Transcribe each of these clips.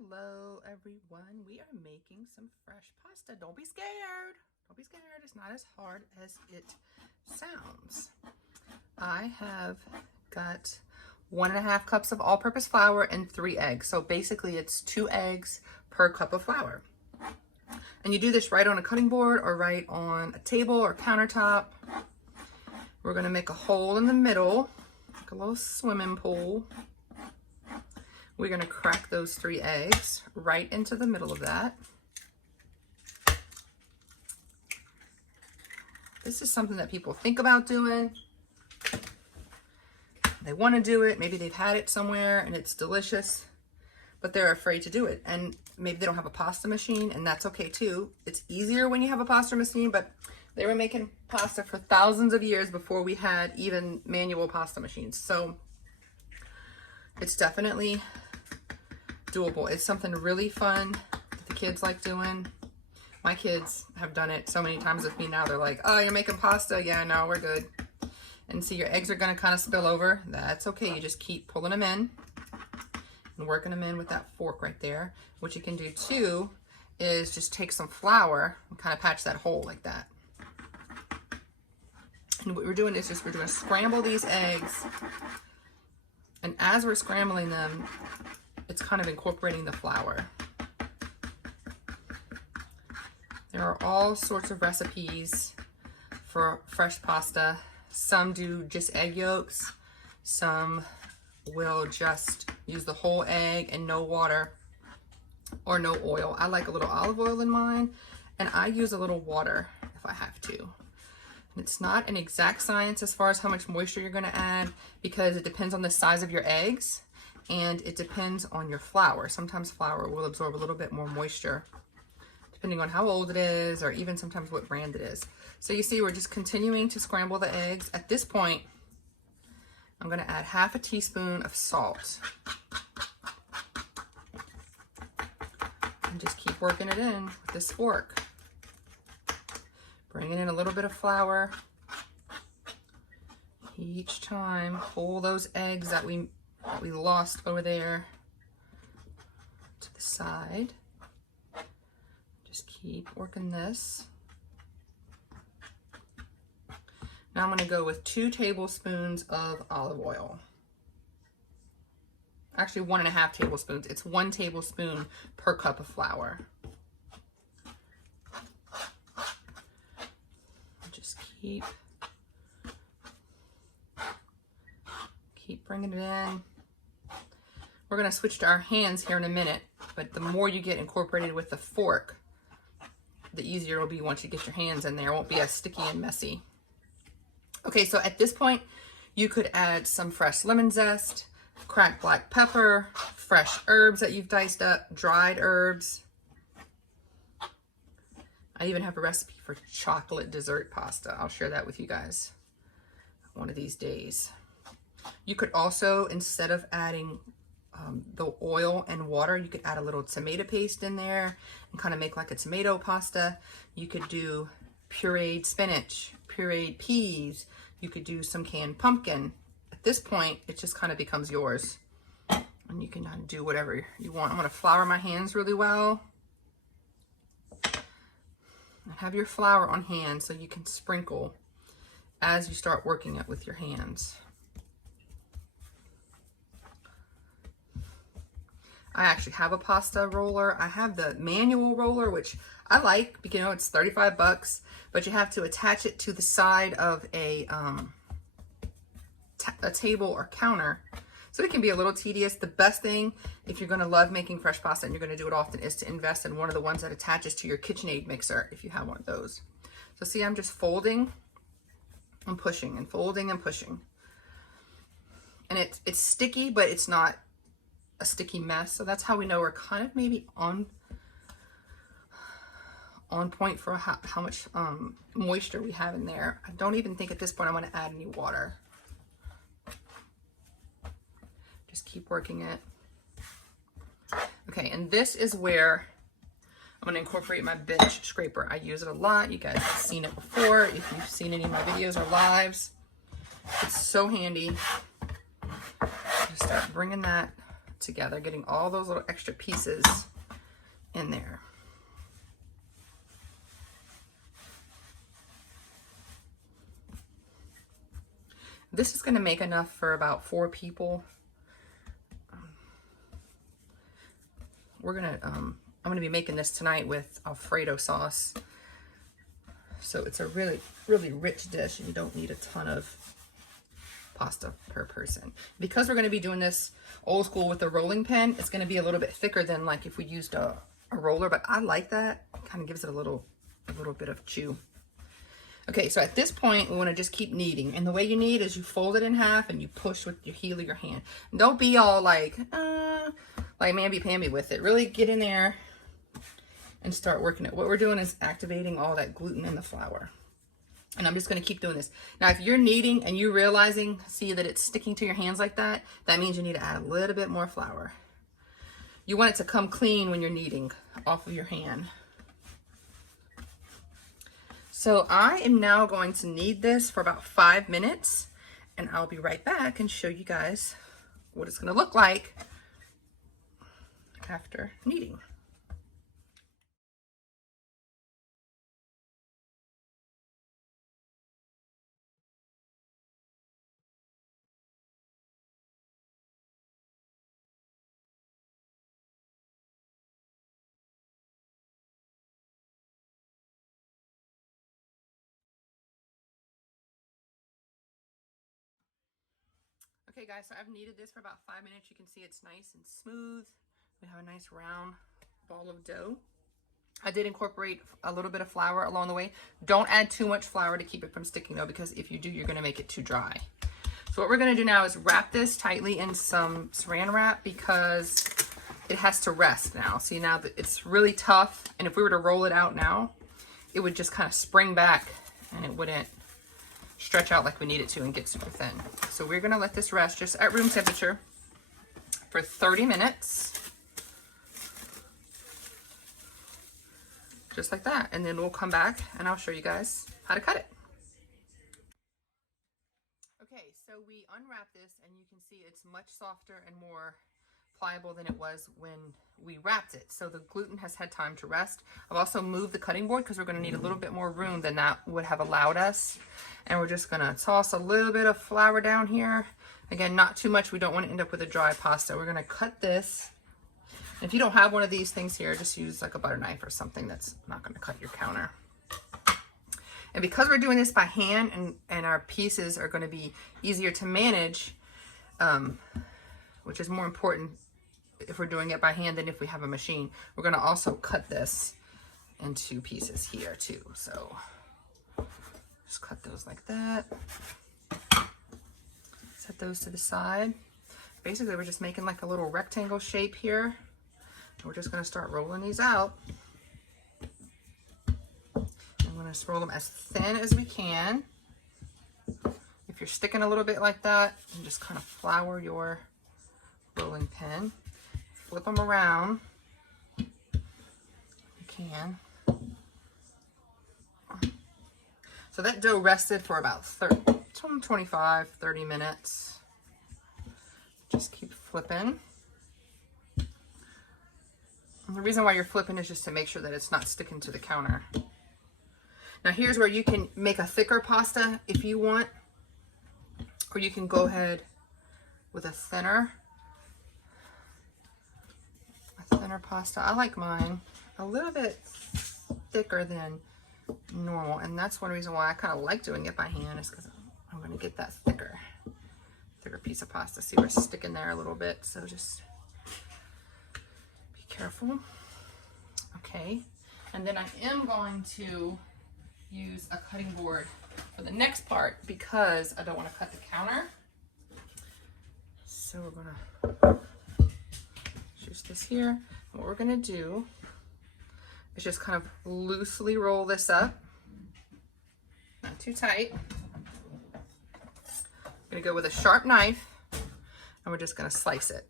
Hello everyone, we are making some fresh pasta. Don't be scared. Don't be scared. It's not as hard as it sounds. I have got 1.5 cups of all-purpose flour and 3 eggs. So basically it's 2 eggs per cup of flour. And you do this right on a cutting board or right on a table or countertop. We're gonna make a hole in the middle, like a little swimming pool. We're gonna crack those 3 eggs right into the middle of that. This is something that people think about doing. They wanna do it, maybe they've had it somewhere and it's delicious, but they're afraid to do it. And maybe they don't have a pasta machine, and that's okay too. It's easier when you have a pasta machine, but they were making pasta for thousands of years before we had even manual pasta machines. So it's definitely doable. It's something really fun that the kids like doing. My kids have done it so many times with me now. They're like, oh, you're making pasta? Yeah, no, we're good. And see, your eggs are gonna kind of spill over. That's okay. You just keep pulling them in and working them in with that fork right there. What you can do too is just take some flour and kind of patch that hole like that. And what we're doing is we're gonna scramble these eggs. And as we're scrambling them, it's kind of incorporating the flour. There are all sorts of recipes for fresh pasta. Some do just egg yolks. Some will just use the whole egg and no water or no oil. I like a little olive oil in mine, and I use a little water if I have to. And it's not an exact science as far as how much moisture you're gonna add, because it depends on the size of your eggs. And it depends on your flour. Sometimes flour will absorb a little bit more moisture depending on how old it is, or even sometimes what brand it is. So you see, we're just continuing to scramble the eggs. At this point, I'm gonna add 1/2 teaspoon of salt. And just keep working it in with this fork. Bringing in a little bit of flour. Each time, pull those eggs that we lost over there to the side. Just keep working this. Now I'm going to go with 2 tablespoons of olive oil. Actually 1.5 tablespoons. It's 1 tablespoon per cup of flour. Just keep bringing it in. We're gonna switch to our hands here in a minute, but the more you get incorporated with the fork, the easier it'll be once you get your hands in there. It won't be as sticky and messy. Okay, so at this point, you could add some fresh lemon zest, cracked black pepper, fresh herbs that you've diced up, dried herbs. I even have a recipe for chocolate dessert pasta. I'll share that with you guys one of these days. You could also, instead of adding the oil and water, you could add a little tomato paste in there and kind of make like a tomato pasta. You could do pureed spinach, pureed peas. You could do some canned pumpkin. At this point, it just kind of becomes yours. And you can do whatever you want. I'm gonna flour my hands really well. And have your flour on hand so you can sprinkle as you start working it with your hands. I actually have a pasta roller. I have the manual roller, which I like because, you know, it's 35 bucks, but you have to attach it to the side of a table or counter. So it can be a little tedious. The best thing, if you're gonna love making fresh pasta and you're gonna do it often, is to invest in one of the ones that attaches to your KitchenAid mixer, if you have one of those. So see, I'm just folding and pushing and folding and pushing. And it's sticky, but it's not a sticky mess. So that's how we know we're kind of maybe on point for how much moisture we have in there. I don't even think at this point I'm going to add any water. Just keep working it. Okay, and this is where I'm going to incorporate my bench scraper. I use it a lot. You guys have seen it before if you've seen any of my videos or lives. It's so handy. Just start bringing that together, getting all those little extra pieces in there. This is going to make enough for about 4 people. I'm gonna be making this tonight with Alfredo sauce. So it's a really, really rich dish, and you don't need a ton of pasta per person. Because we're gonna be doing this old school with a rolling pin, it's gonna be a little bit thicker than like if we used a roller, but I like that. It kind of gives it a little bit of chew. Okay, so at this point, we wanna just keep kneading. And the way you knead is you fold it in half and you push with your heel of your hand. And don't be all like mamby-pamby with it. Really get in there and start working it. What we're doing is activating all that gluten in the flour. And I'm just gonna keep doing this. Now, if you're kneading and you're realizing, see that it's sticking to your hands like that, that means you need to add a little bit more flour. You want it to come clean when you're kneading off of your hand. So I am now going to knead this for about 5 minutes, and I'll be right back and show you guys what it's gonna look like after kneading. Okay guys, so I've kneaded this for about 5 minutes. You can see it's nice and smooth. We have a nice round ball of dough. I did incorporate a little bit of flour along the way. Don't add too much flour to keep it from sticking though, because if you do, you're gonna make it too dry. So what we're gonna do now is wrap this tightly in some saran wrap because it has to rest now. See, now that it's really tough, and if we were to roll it out now, it would just kind of spring back and it wouldn't stretch out like we need it to and get super thin. So we're gonna let this rest just at room temperature for 30 minutes. Just like that. And then we'll come back and I'll show you guys how to cut it. Okay, so we unwrap this and you can see it's much softer and more pliable than it was when we wrapped it. So the gluten has had time to rest. I've also moved the cutting board because we're gonna need a little bit more room than that would have allowed us. And we're just gonna toss a little bit of flour down here. Again, not too much. We don't want to end up with a dry pasta. We're gonna cut this. If you don't have one of these things here, just use like a butter knife or something that's not gonna cut your counter. And because we're doing this by hand and our pieces are gonna be easier to manage, which is more important if we're doing it by hand than if we have a machine, we're gonna also cut this into pieces here too. So just cut those like that. Set those to the side. Basically, we're just making like a little rectangle shape here. We're just gonna start rolling these out. I'm gonna roll them as thin as we can. If you're sticking a little bit like that, you just kind of flour your rolling pin. Flip them around. You can. So that dough rested for about 25, 30 minutes. Just keep flipping. And the reason why you're flipping is just to make sure that it's not sticking to the counter. Now here's where you can make a thicker pasta if you want, or you can go ahead with a thinner pasta. I like mine a little bit thicker than normal, and that's one reason why I kind of like doing it by hand, is because I'm going to get that thicker piece of pasta. See, we're sticking there a little bit, so just be careful. Okay, and then I am going to use a cutting board for the next part because I don't want to cut the counter. So we're going to use this here. What we're going to do is just kind of loosely roll this up, not too tight. I'm going to go with a sharp knife and we're just going to slice it.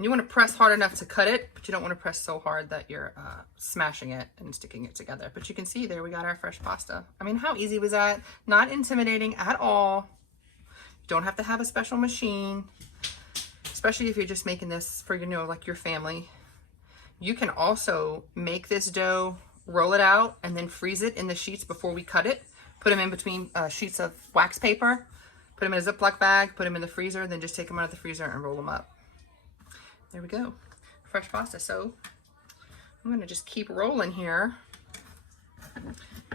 And you want to press hard enough to cut it, but you don't want to press so hard that you're smashing it and sticking it together. But you can see there we got our fresh pasta. I mean, how easy was that? Not intimidating at all. You don't have to have a special machine, especially if you're just making this for, you know, like your family. You can also make this dough, roll it out, and then freeze it in the sheets before we cut it. Put them in between sheets of wax paper, put them in a Ziploc bag, put them in the freezer, then just take them out of the freezer and roll them up. There we go, fresh pasta. So I'm gonna just keep rolling here.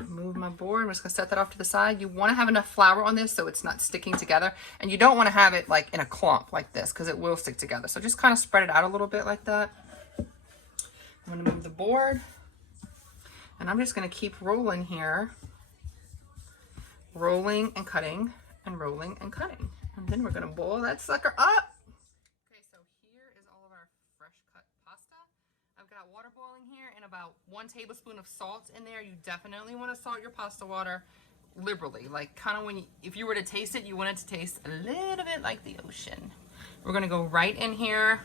Move my board, I'm just gonna set that off to the side. You wanna have enough flour on this so it's not sticking together. And you don't wanna have it like in a clump like this because it will stick together. So just kind of spread it out a little bit like that. I'm gonna move the board. And I'm just gonna keep rolling here. Rolling and cutting and rolling and cutting. And then we're gonna boil that sucker up. Water boiling here and about 1 tablespoon of salt in there. You definitely want to salt your pasta water liberally, like kind of when if you were to taste it, you want it to taste a little bit like the ocean. We're going to go right in here,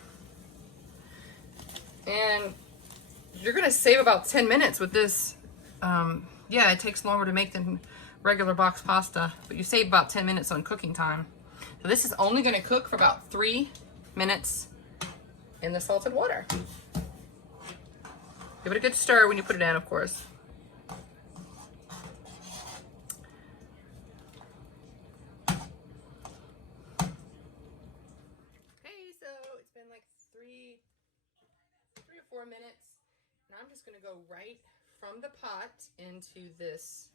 and you're going to save about 10 minutes with this. Yeah, it takes longer to make than regular box pasta, but you save about 10 minutes on cooking time. So this is only going to cook for about 3 minutes in the salted water. Give it a good stir when you put it in, of course. Okay, so it's been like three or 4 minutes. And I'm just gonna go right from the pot into this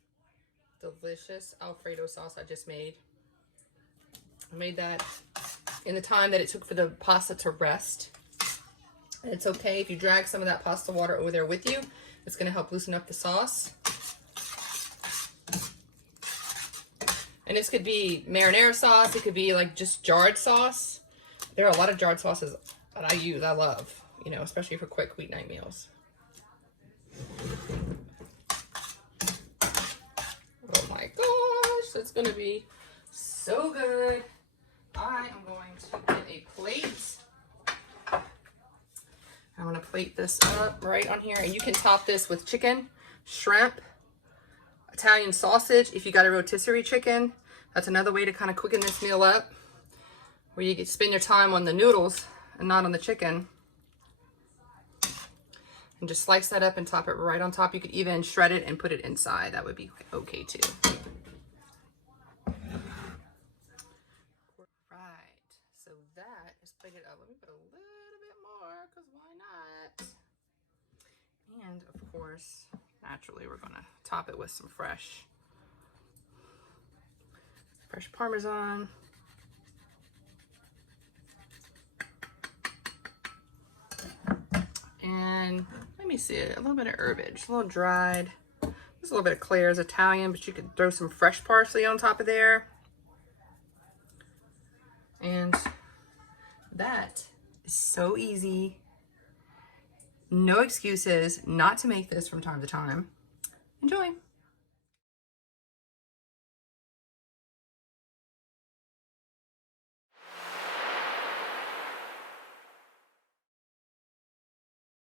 delicious Alfredo sauce I just made. I made that in the time that it took for the pasta to rest. And it's okay if you drag some of that pasta water over there with you. It's going to help loosen up the sauce. And this could be marinara sauce. It could be like just jarred sauce. There are a lot of jarred sauces that I use, I love, you know, especially for quick weeknight meals. Oh my gosh, that's going to be so good. I am going to get a plate. I'm going to plate this up right on here, and you can top this with chicken, shrimp, Italian sausage. If you got a rotisserie chicken, that's another way to kind of quicken this meal up, where you get spend your time on the noodles and not on the chicken. And just slice that up and top it right on top. You could even shred it and put it inside. That would be okay too. Right, so that is plated up. Let me put a little bit more, because why not? And of course, naturally, we're gonna top it with some fresh Parmesan. And let me see, a little bit of herbage, a little dried. There's a little bit of Claire's Italian, but you could throw some fresh parsley on top of there. And that is so easy. No excuses not to make this from time to time. Enjoy.